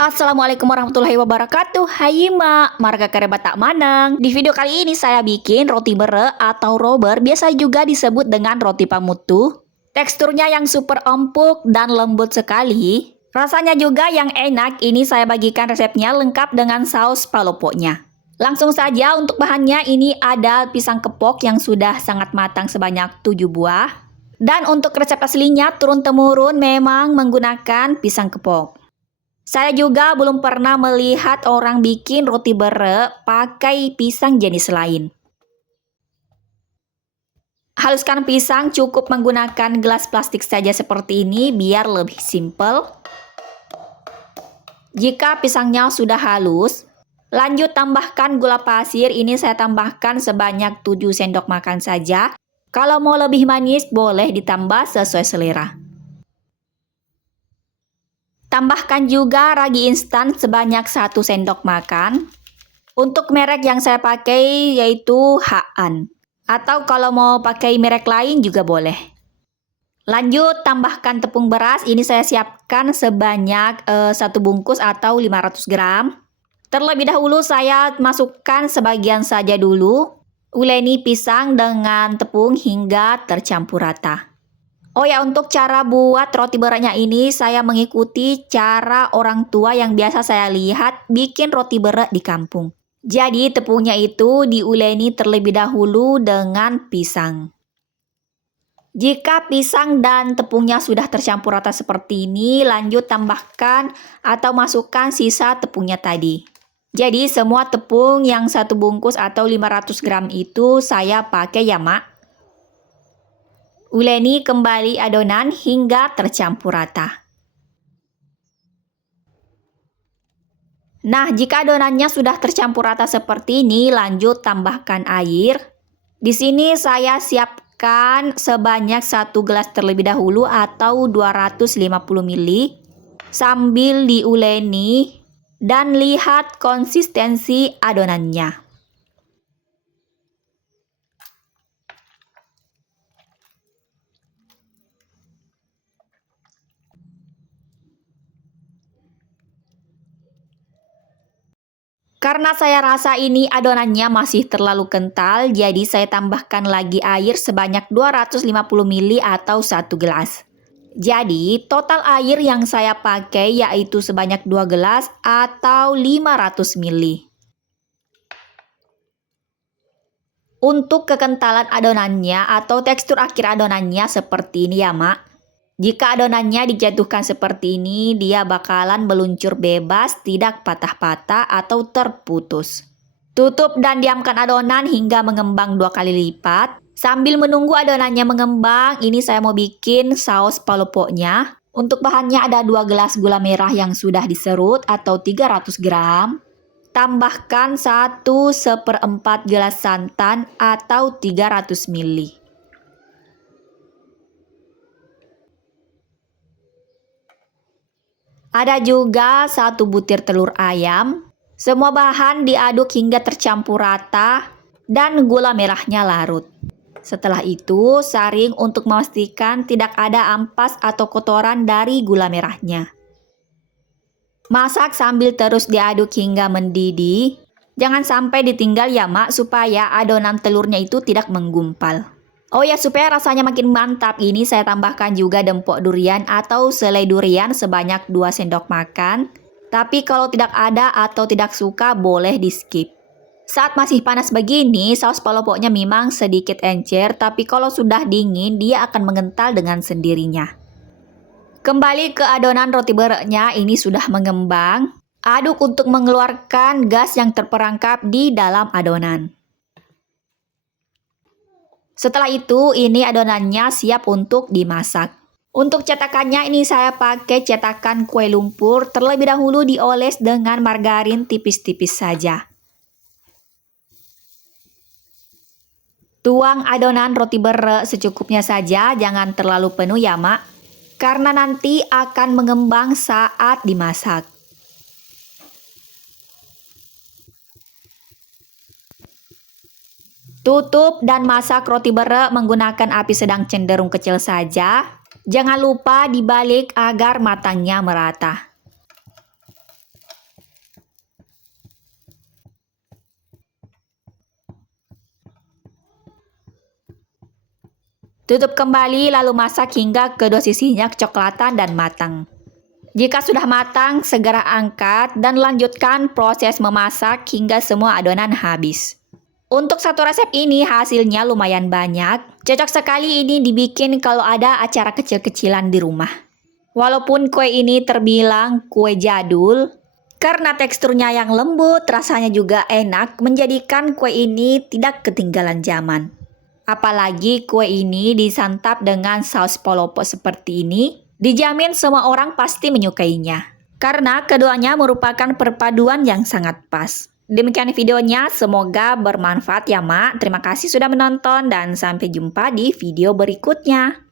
Assalamualaikum warahmatullahi wabarakatuh. Hai mak, marga kerebat tak manang. Di video kali ini saya bikin roti bere atau rober, biasa juga disebut dengan roti pamutu. Teksturnya yang super empuk dan lembut sekali. Rasanya juga yang enak. Ini saya bagikan resepnya lengkap dengan saus palopoknya. Langsung saja untuk bahannya ini ada pisang kepok yang sudah sangat matang sebanyak 7 buah. Dan untuk resep aslinya turun-temurun memang menggunakan pisang kepok. Saya juga belum pernah melihat orang bikin roti bere pakai pisang jenis lain. Haluskan pisang cukup menggunakan gelas plastik saja seperti ini biar lebih simple. Jika pisangnya sudah halus, lanjut tambahkan gula pasir. Ini saya tambahkan sebanyak 7 sendok makan saja. Kalau mau lebih manis boleh ditambah sesuai selera. Tambahkan juga ragi instan sebanyak 1 sendok makan. Untuk merek yang saya pakai yaitu Haan. Atau kalau mau pakai merek lain juga boleh. Lanjut tambahkan tepung beras. Ini saya siapkan sebanyak 1 bungkus atau 500 gram. Terlebih dahulu saya masukkan sebagian saja dulu. Uleni pisang dengan tepung hingga tercampur rata. Oh ya, untuk cara buat roti bereknya ini saya mengikuti cara orang tua yang biasa saya lihat bikin roti berek di kampung. Jadi tepungnya itu diuleni terlebih dahulu dengan pisang. Jika pisang dan tepungnya sudah tercampur rata seperti ini, lanjut tambahkan atau masukkan sisa tepungnya tadi. Jadi semua tepung yang 1 bungkus atau 500 gram itu saya pakai ya mak. Uleni kembali adonan hingga tercampur rata. Nah, jika adonannya sudah tercampur rata seperti ini, lanjut tambahkan air. Di sini saya siapkan sebanyak 1 gelas terlebih dahulu atau 250 ml. Sambil diuleni dan lihat konsistensi adonannya. Karena saya rasa ini adonannya masih terlalu kental, jadi saya tambahkan lagi air sebanyak 250 ml atau 1 gelas. Jadi total air yang saya pakai yaitu sebanyak 2 gelas atau 500 ml. Untuk kekentalan adonannya atau tekstur akhir adonannya seperti ini ya mak. Jika adonannya dijatuhkan seperti ini, dia bakalan meluncur bebas, tidak patah-patah atau terputus. Tutup dan diamkan adonan hingga mengembang 2 kali lipat. Sambil menunggu adonannya mengembang, ini saya mau bikin saus palopoknya. Untuk bahannya ada 2 gelas gula merah yang sudah diserut atau 300 gram. Tambahkan 1/4 gelas santan atau 300 ml. Ada juga 1 butir telur ayam. Semua bahan diaduk hingga tercampur rata dan gula merahnya larut. Setelah itu, saring untuk memastikan tidak ada ampas atau kotoran dari gula merahnya. Masak sambil terus diaduk hingga mendidih. Jangan sampai ditinggal ya mak, supaya adonan telurnya itu tidak menggumpal. Oh ya, supaya rasanya makin mantap, ini saya tambahkan juga dempok durian atau selai durian sebanyak 2 sendok makan. Tapi kalau tidak ada atau tidak suka boleh di skip. Saat masih panas begini, saus palopoknya memang sedikit encer, tapi kalau sudah dingin dia akan mengental dengan sendirinya. Kembali ke adonan roti bereknya, ini sudah mengembang. Aduk untuk mengeluarkan gas yang terperangkap di dalam adonan. Setelah itu, ini adonannya siap untuk dimasak. Untuk cetakannya ini saya pakai cetakan kue lumpur, terlebih dahulu dioles dengan margarin tipis-tipis saja. Tuang adonan roti berek secukupnya saja, jangan terlalu penuh ya mak, karena nanti akan mengembang saat dimasak. Tutup dan masak roti berek menggunakan api sedang cenderung kecil saja. Jangan lupa dibalik agar matangnya merata. Tutup kembali lalu masak hingga kedua sisinya kecoklatan dan matang. Jika sudah matang, segera angkat dan lanjutkan proses memasak hingga semua adonan habis. Untuk satu resep ini hasilnya lumayan banyak. Cocok sekali ini dibikin kalau ada acara kecil-kecilan di rumah. Walaupun kue ini terbilang kue jadul, karena teksturnya yang lembut, rasanya juga enak, menjadikan kue ini tidak ketinggalan zaman. Apalagi kue ini disantap dengan saus polopo seperti ini, dijamin semua orang pasti menyukainya. Karena keduanya merupakan perpaduan yang sangat pas. Demikian videonya, semoga bermanfaat ya Mak. Terima kasih sudah menonton dan sampai jumpa di video berikutnya.